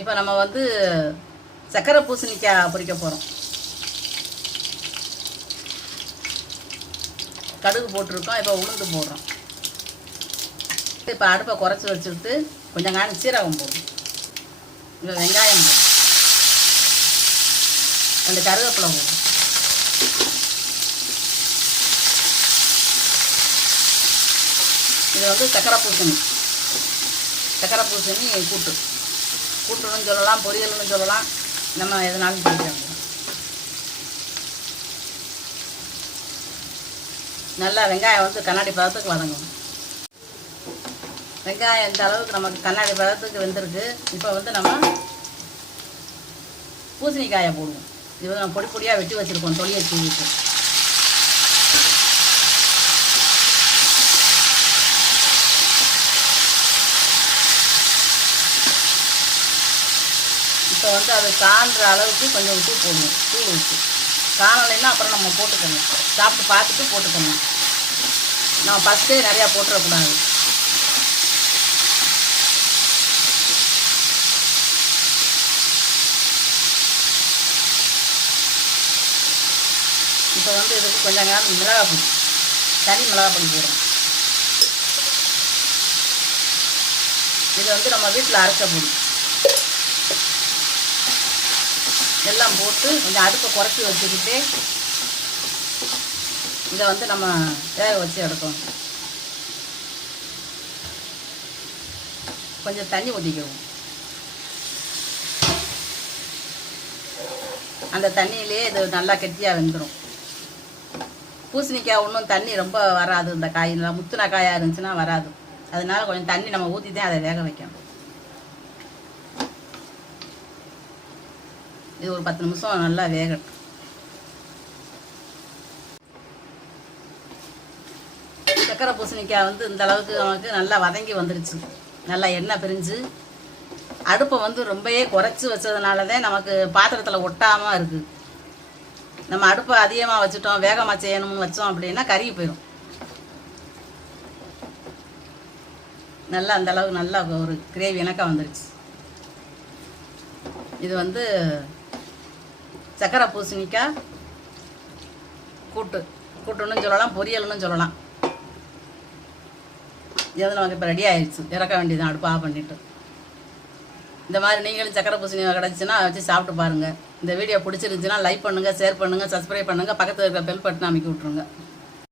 இப்போ நம்ம வந்து சக்கரை பூசணிக்காய் பொறிக்க போகிறோம் கடுகு போட்டிருக்கோம் இப்போ உளுந்து போடுறோம். இப்போ அடுப்பை குறைச்சி வச்சுட்டு கொஞ்சம் காணி சீரகம் போடும் இப்போ வெங்காயம் போடும் ரெண்டு கருவேப்பிலை போடும் இது வந்து சக்கரை பூசணி. சக்கரை பூசணி கூட்டு. கூட்டுன்னு சொல்லலாம் பொரியல்னு சொல்லலாம். நம்ம எதனாலும் சொல்லிக்கலாம் நல்லா வெங்காயம் வந்து கண்ணாடி பதத்துக்கு வதங்கும் வெங்காயம் இந்த அளவுக்கு நமக்கு கண்ணாடி பதத்துக்கு வெந்திருக்கு. இப்போ வந்து நம்ம பூசணிக்காயை போடுவோம். இது நம்ம பொடி பொடியாக வெட்டி வச்சுருக்கோம் தொழிலை தூவிட்டு. இப்போ வந்து அது காண்ற அளவுக்கு கொஞ்சம் உப்பு போடணும். தூள் ஊற்றி காணலைன்னா அப்புறம் நம்ம போட்டுக்கணும். சாப்பிட்டு பார்த்துட்டு போட்டுக்கணும். நம்ம ஃபஸ்ட்டே நிறையா போட்டுடக்கூடாது இப்போ வந்து இதுக்கு கொஞ்சம் நேரம் மிளகா பொடி தனி மிளகா பொடி போடுறோம் இது வந்து நம்ம வீட்டில் அரைச்ச பொடி எல்லாம் போட்டு கொஞ்சம் அடுப்பை குறைச்சி வச்சுக்கிட்டு இதை வந்து நம்ம வேக வச்சு எடுக்கணும். கொஞ்சம் தண்ணி ஊற்றிக்கவும் அந்த தண்ணியிலே இது நல்லா கெட்டியாக வெந்துடும் பூசணிக்காய் ஒன்றும் தண்ணி ரொம்ப வராது இந்த காய் முத்துன காயாக இருந்துச்சுன்னா வராது. அதனால கொஞ்சம் தண்ணி நம்ம ஊற்றி தான் அதை வேக வைக்கணும். இது ஒரு பத்து நிமிஷம் நல்லா வேகட்டும் சக்கரை பூசணிக்காய் வந்து இந்த அளவுக்கு நமக்கு நல்லா வதங்கி வந்துருச்சு. நல்லா எண்ணெய் பிரிஞ்சு அடுப்பை வந்து ரொம்பவே குறைச்சி வச்சதுனால தான் நமக்கு பாத்திரத்தில் ஒட்டாமல் இருக்குது நம்ம அடுப்பை அதிகமாக வச்சுட்டோம் வேகமாக செய்யணும்னு வச்சோம் அப்படின்னா கருகி போயிடும் நல்லா அந்த அளவுக்கு நல்லா ஒரு கிரேவி எனக்காக வந்துருச்சு. இது வந்து சக்கரை பூசணிக்காய் கூட்டு. கூட்டுன்னு சொல்லலாம் பொரியல்னு சொல்லலாம். இது நமக்கு இப்போ ரெடி ஆயிடுச்சு இறக்க வேண்டியதான் அடுப்பு ஆஃப் பண்ணிட்டு. இந்த மாதிரி நீங்களும் சக்கரை பூசணி கிடச்சின்னா வச்சு சாப்பிட்டு பாருங்கள் இந்த வீடியோ பிடிச்சிருந்துச்சுன்னா லைக் பண்ணுங்கள் ஷேர் பண்ணுங்கள் சப்ஸ்கிரைப் பண்ணுங்கள் பக்கத்தில் இருக்கிற பெல் பட்டன் அமைக்கி விட்ருங்க